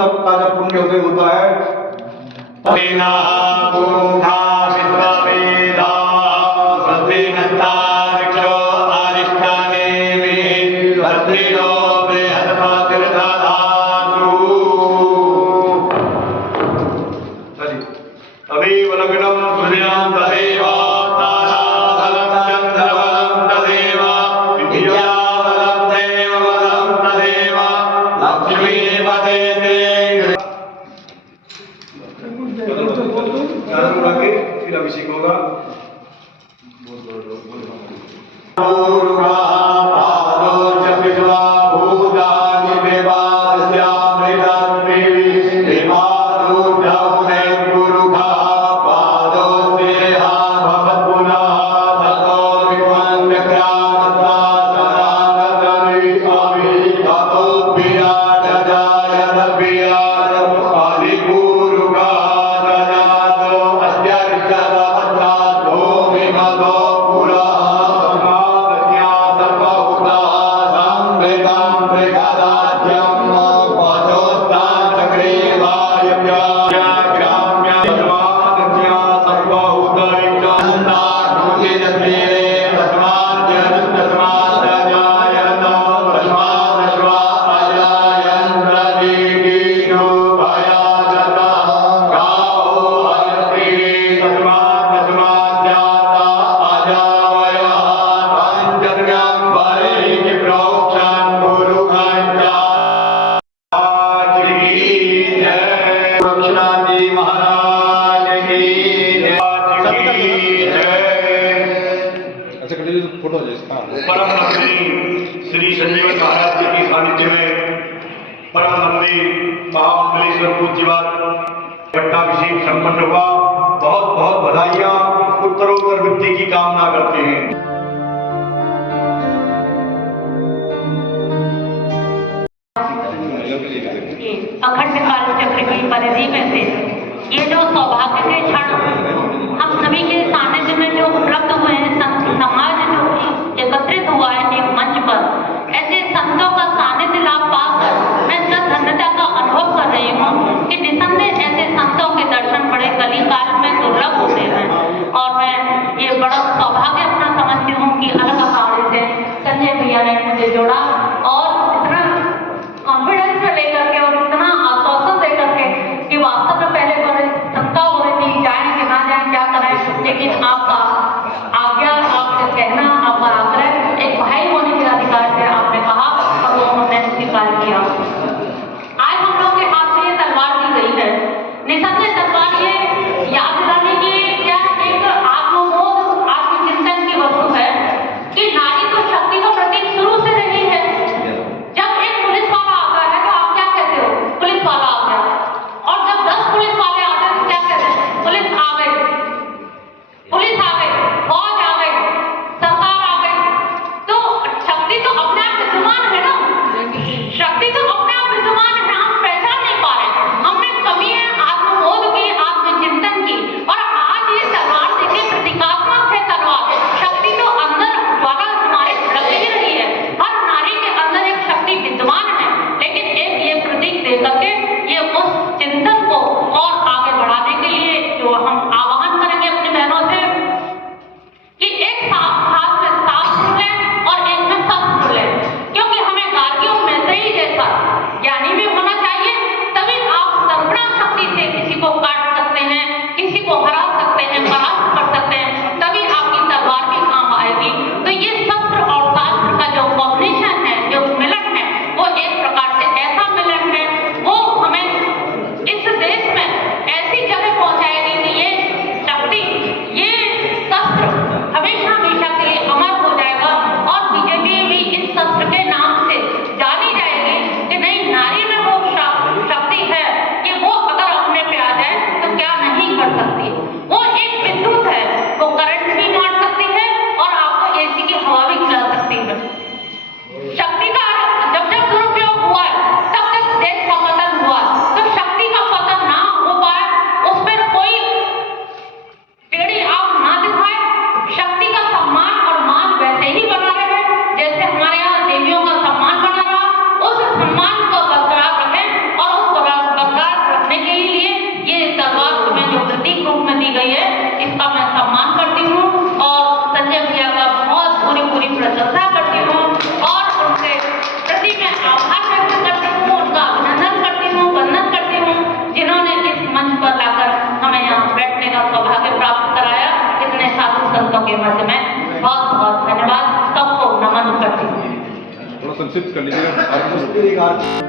का जब पुण्य उदय होता है फिर अभिषेक होगा। परम नंदी श्री संजीवन महाराज जी की सानिध्य में परम नंदी महामंडलेश्वर पूज्यवाद पट्टाभिषेक संपन्न हुआ। बहुत बहुत बधाइयाँ, उत्तरोत्तर वृद्धि की कामना करते हैं। अखंड काल चक्र की परिधि में से ये जो सौभाग्य के क्षण हम सभी के सानिध्य में जो उपलब्ध हुए हैं, संत समाज जो एकत्रित हुआ है एक मंच पर, ऐसे संतों का सानिध्य लाभ पाकर मैं सद धन्यता का अनुभव कर रही हूँ कि निसंदेह ऐसे संतों के दर्शन बड़े कलिकाल में दुर्लभ होते हैं। और मैं ये बड़ा सौभाग्य अपना समझती हूँ कि अलग अखाड़े से संजय भैया ने मुझे जोड़ा और इतना कॉन्फिडेंस में लेकर के और इतना आश्वासन दे करके कि वास्तव में पहले बड़े शंका हो रही थी जाएं कि ना जाएं, क्या करें, लेकिन आपका आज्ञा, आपसे कहना, आपका आग्रह एक भाई होने के अधिकार से आपने कहा और वो हमने स्वीकार किया। संक्षिप्त कर लीजिएगा।